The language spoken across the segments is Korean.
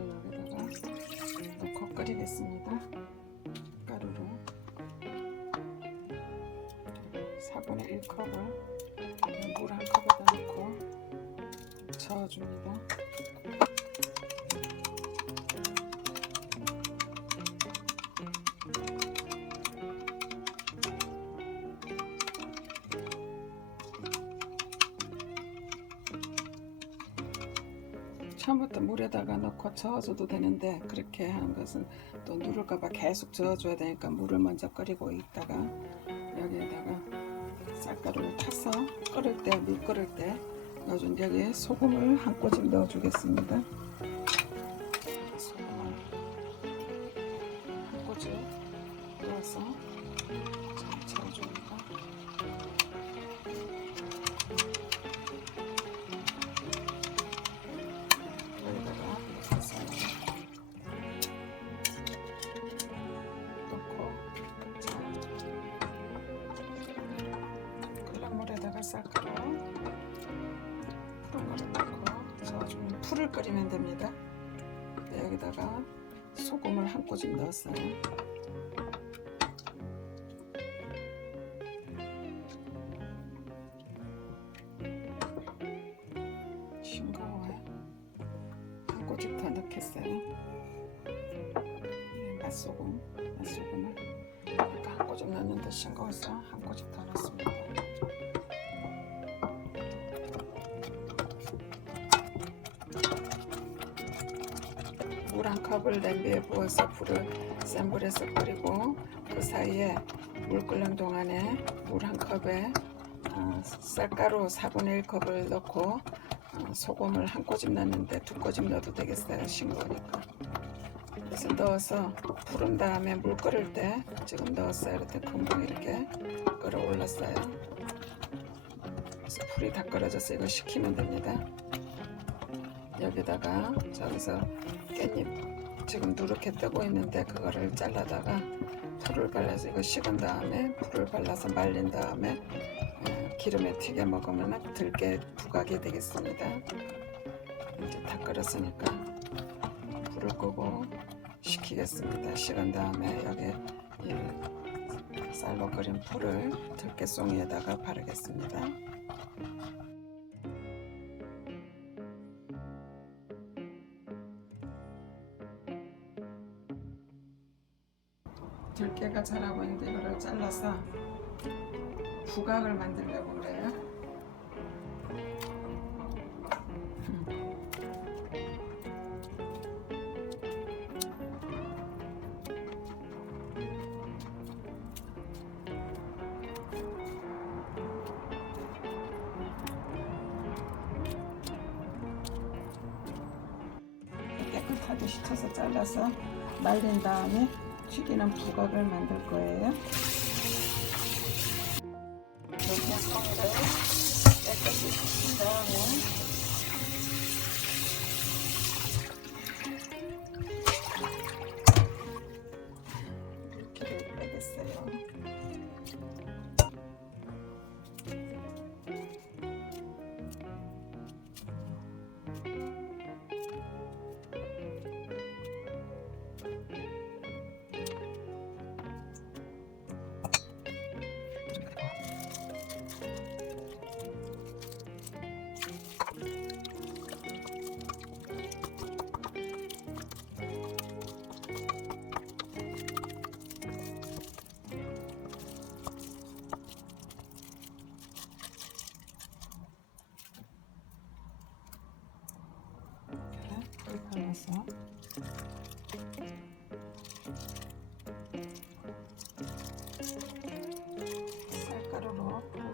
여기다가 넣고 끓이겠습니다. 가루를 4분의 1컵을 물 한 컵에다 넣고 저어줍니다. 처음부터 물에다가 넣고 저어줘도 되는데 그렇게 하는 것은 또 누를까봐 계속 저어줘야 되니까 물을 먼저 끓이고 있다가 여기에다가 쌀가루를 타서 끓을 때 물 끓을 때 넣어준 여기에 소금을 한 꼬집 넣어주겠습니다. 쌀가루 푸른 거를 넣고 저어주면 풀을 끓이면 됩니다. 네, 여기다가 소금을 한 꼬집 넣었어요. 싱거워요. 한 꼬집 더 넣겠어요. 네, 맛소금, 맛소금을 아까 한 꼬집 넣었는데 싱거워서 한 꼬집 더 넣습니다. 물 한 컵을 냄비에 부어서 불을 센 불에서 끓이고 그 사이에 물 끓는 동안에 물 한 컵에 어, 쌀가루 4분의 1컵을 넣고 어, 소금을 한 꼬집 넣는데 두 꼬집 넣어도 되겠어요 싱거우니까. 그래서 넣어서 부른 다음에 물 끓을 때 지금 넣었어요. 이렇게 금방 이렇게 끓어올랐어요. 그래서 불이 다 끓어져서 이거 식히면 됩니다. 여기다가 저기서 깻잎 지금 누렇게 뜨고 있는데 그거를 잘라다가 풀을 발라서 이거 식은 다음에 풀을 발라서 말린 다음에 어, 기름에 튀겨 먹으면 들깨 부각이 되겠습니다. 이제 다 끓었으니까 불을 끄고 식히겠습니다. 식은 다음에 여기 이 쌀로 끓인 풀을 들깨송이에다가 바르겠습니다. 들깨가 자라고 있는데 이거를 잘라서 부각을 만들려고 그래요. 깨끗하게 씻어서 잘라서 말린 다음에 튀기는 부각을 만들 거예요.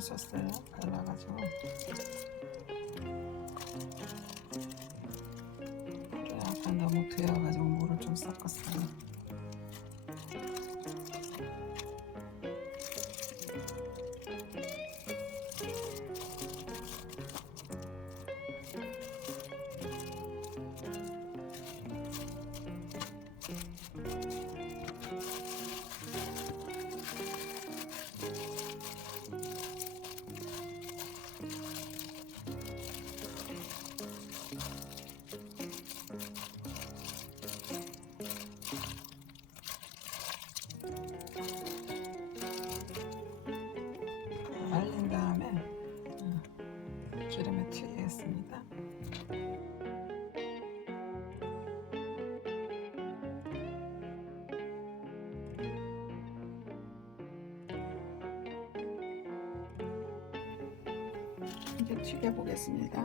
부으셨어요. 발라가지고 물이 아까 너무 되어가지고 물을 좀 섞었어요. 튀겨 보겠습니다.